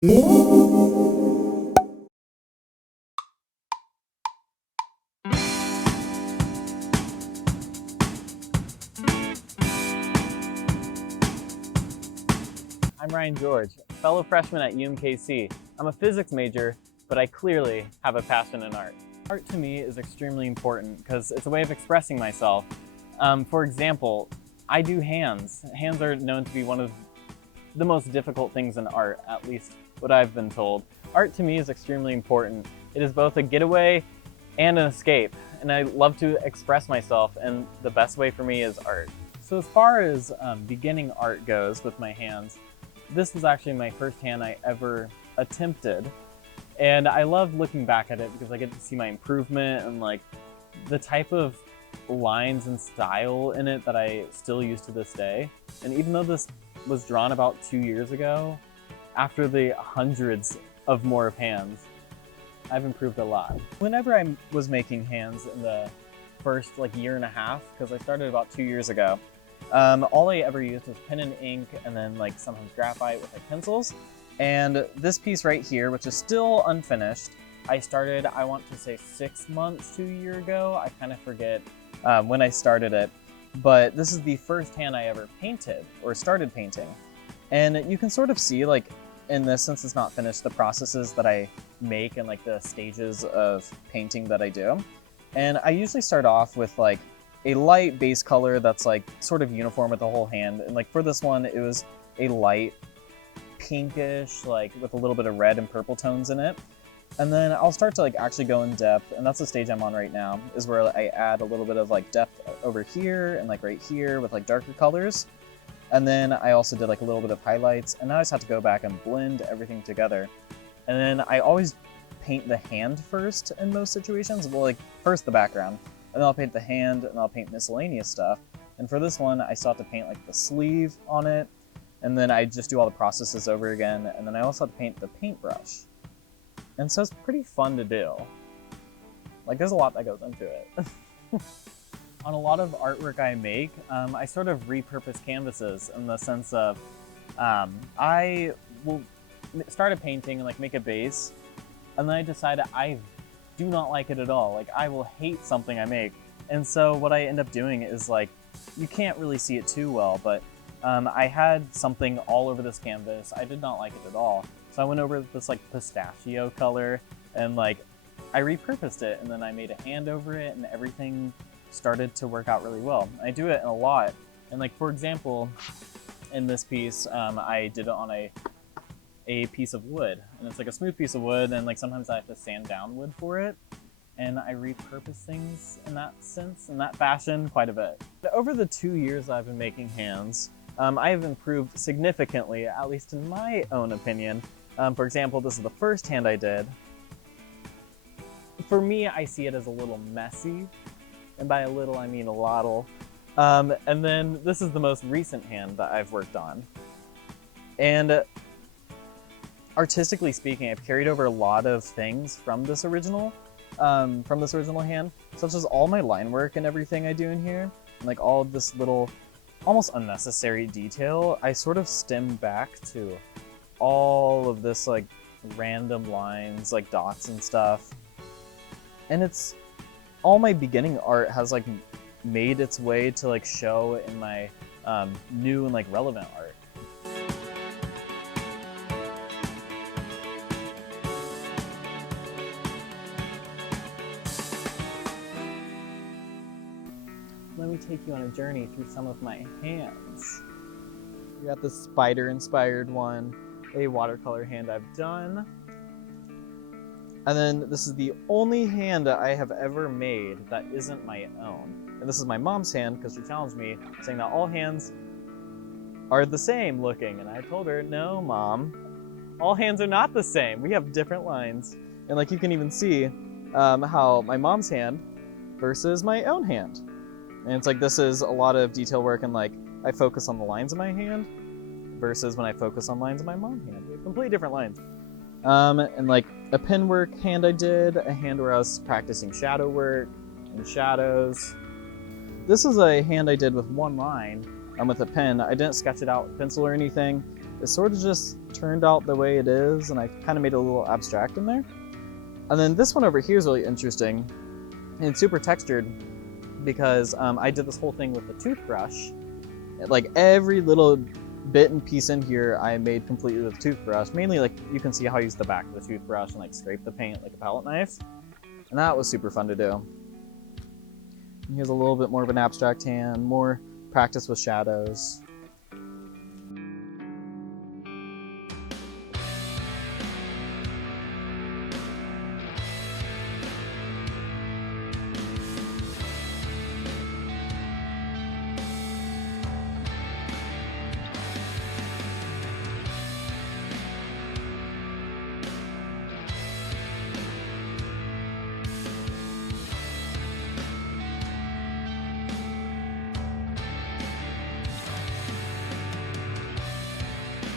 I'm Ryan George, fellow freshman at UMKC. I'm a physics major, but I clearly have a passion in art. Art to me is extremely important because it's a way of expressing myself. For example, I do hands. Hands are known to be one of the most difficult things in art, at least what I've been told. Art to me is extremely important. It is both a getaway and an escape, and I love to express myself, and the best way for me is art. So as far as beginning art goes with my hands, this was actually my first hand I ever attempted. And I love looking back at it because I get to see my improvement and like the type of lines and style in it that I still use to this day. And even though this was drawn about 2 years ago, after the hundreds of more of hands, I've improved a lot. Whenever I was making hands in the first year and a half, because I started about 2 years ago, all I ever used was pen and ink and then sometimes graphite with pencils. And this piece right here, which is still unfinished, I started, I want to say 6 months to a year ago. I kind of forget when I started it, but this is the first hand I ever painted or started painting. And you can sort of see in this, since it's not finished, the processes that I make and the stages of painting that I do. And I usually start off with a light base color that's sort of uniform with the whole hand. And for this one, it was a light pinkish, with a little bit of red and purple tones in it. And then I'll start to actually go in depth, and that's the stage I'm on right now, is where I add a little bit of depth over here and right here with darker colors. And then I also did a little bit of highlights, and now I just have to go back and blend everything together. And then I always paint the hand first in most situations. Well, first the background, and then I'll paint the hand, and I'll paint miscellaneous stuff. And for this one, I still have to paint the sleeve on it, and then I just do all the processes over again, and then I also have to paint the paintbrush. And so it's pretty fun to do. There's a lot that goes into it. On a lot of artwork I make, I sort of repurpose canvases in the sense of I will start a painting and make a base, and then I decide I do not like it at all. I will hate something I make. And so what I end up doing is you can't really see it too well, but I had something all over this canvas. I did not like it at all. So I went over this pistachio color and I repurposed it, and then I made a hand over it, and everything started to work out really well. I do it a lot. And for example, in this piece, I did it on a piece of wood, and it's a smooth piece of wood, and sometimes I have to sand down wood for it. And I repurpose things in that sense, in that fashion, quite a bit. Over the 2 years I've been making hands, I have improved significantly, at least in my own opinion. For example, this is the first hand I did. For me, I see it as a little messy, and by a little I mean a lot. And then this is the most recent hand that I've worked on. And artistically speaking, I've carried over a lot of things from this original hand, such as all my line work and everything I do in here, and all of this little almost unnecessary detail. I sort of stem back to all of this random lines, dots and stuff. And it's all my beginning art has made its way to show in my new and relevant art. Let me take you on a journey through some of my hands. We got this spider-inspired one, a watercolor hand I've done. And then this is the only hand that I have ever made that isn't my own. And this is my mom's hand, because she challenged me, saying that all hands are the same looking. And I told her, no, Mom, all hands are not the same. We have different lines. And you can even see how my mom's hand versus my own hand. And it's this is a lot of detail work, and I focus on the lines of my hand versus when I focus on lines of my mom's hand. We have completely different lines. And a pen work hand I did, a hand where I was practicing shadow work and shadows. This is a hand I did with one line with a pen. I didn't sketch it out with pencil or anything. it sort of just turned out the way it is, and I kind of made it a little abstract in there. And then this one over here is really interesting, and it's super textured because I did this whole thing with the toothbrush. Like every little bit and piece in here I made completely with a toothbrush. Mainly, like, you can see how I use the back of the toothbrush and like scrape the paint like a palette knife. And that was super fun to do. And here's a little bit more of an abstract hand, more practice with shadows.